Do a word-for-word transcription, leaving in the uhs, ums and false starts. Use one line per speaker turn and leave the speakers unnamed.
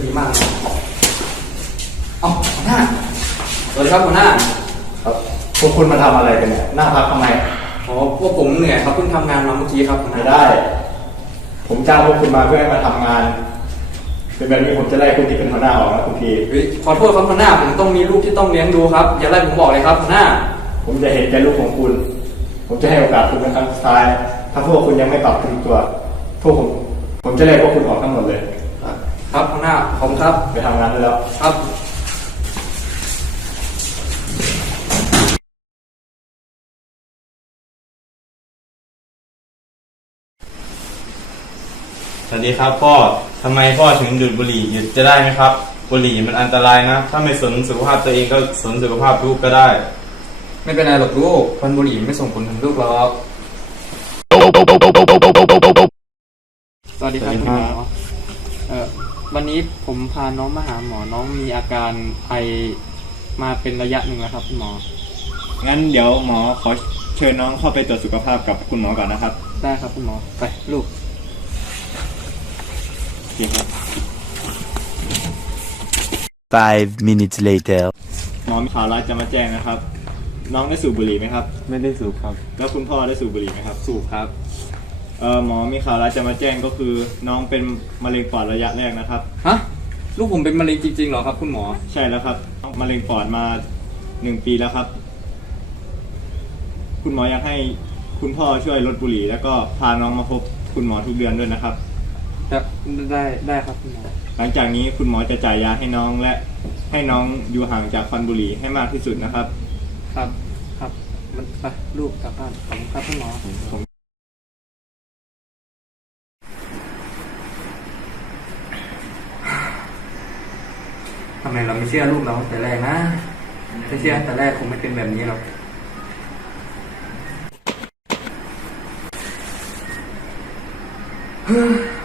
ดีมากนะเอ้าหัวหน้าสวัสดีครับหัวหน้า
ครับพวกคุณมาทำอะไรกันเนี่ยหน้าพักทำไม
อ๋อพวกผมเหนื่อยครับเพิ่งทำงานมาเมื่อกี้ครับหัวหน้า
ไม่ได้ผมจ้างพวกคุณมาเพื่อให้มาทำงานเป็นแบบนี้ผมจะไล่คุณที่เป็นหัวหน้าออกนะคุณพี
ขอโทษครับหัวหน้าผมต้องมีลูกที่ต้องเลี้ยงดูครับอย่าไล่ผมบอกเลยครับหัวหน้า
ผมจะเห็นใจลูกของคุณผมจะให้โอกาสคุณเป็นครั้งสุดท้ายถ้าพวกคุณยังไม่ปรับปรุงตัวพวกผมผมจะไล่พวกคุณออกทั้งหมดเลย
ครับหัวหน้าผมครับ
ไปทำงานได้แล้ว
ครับ
สวัสดีครับพ่อทำไมพ่อถึงหยุดบุหรี่หยุดจะได้ไหมครับบุหรี่มันอันตรายนะถ้าไม่สนสุขภาพตัวเองก็สนสุขภาพลูกก็ได้
ไม่เป็นไรหรอกลูกควันบุหรี่ไม่ส่งผลถึงลูกหรอกสวัสดีครับคุณหมอเอ่อวันนี้ผมพาน้องมาหาหมอน้องมีอาการไอมาเป็นระยะหนึ่งแล้วครับคุณหมอ
งั้นเดี๋ยวหมอขอเชิญน้องเข้าไปตรวจสุขภาพกับคุณหมอก่อนนะครับ
ได้ครับคุณหมอไปลูก
Five minutes later
หมอมีข่าวร้ายจะมาแจ้งนะครับน้องได้สูบบุหรี่ไหมครับ
ไม่ได้สูบครับ
แล้วคุณพ่อได้สูบบุหรี่ไหมครับ
สูบครับ
เอ่อหมอมีข่าวร้ายจะมาแจ้งก็คือน้องเป็นมะเร็งปอดระยะแรกนะครับ
ฮะลูกผมเป็นมะเร็งจริงๆเหรอครับคุณหมอ
ใช่แล้วครับมะเร็งปอดมาหนึ่งปีแล้วครับคุณหมออยากให้คุณพ่อช่วยลดบุหรี่แล้วก็พาน้องมาพบคุณหมอทุกเดือนด้วยนะครับ
ได้ได้ครับคุณหมอ
หลังจากนี้คุณหมอจะจ่ายยาให้น้องและให้น้องอยู่ห่างจากควันบุหรี่ให้มากที่สุดนะครับ
ครับครับมันไปลูกกลับบ้านขอบคุณครับคุณหมอผมทำไมเราไม่เชื่อลูกเราแต่แรกนะถ้าเชื่อแต่แรกคงไม่เป็นแบบนี้หรอก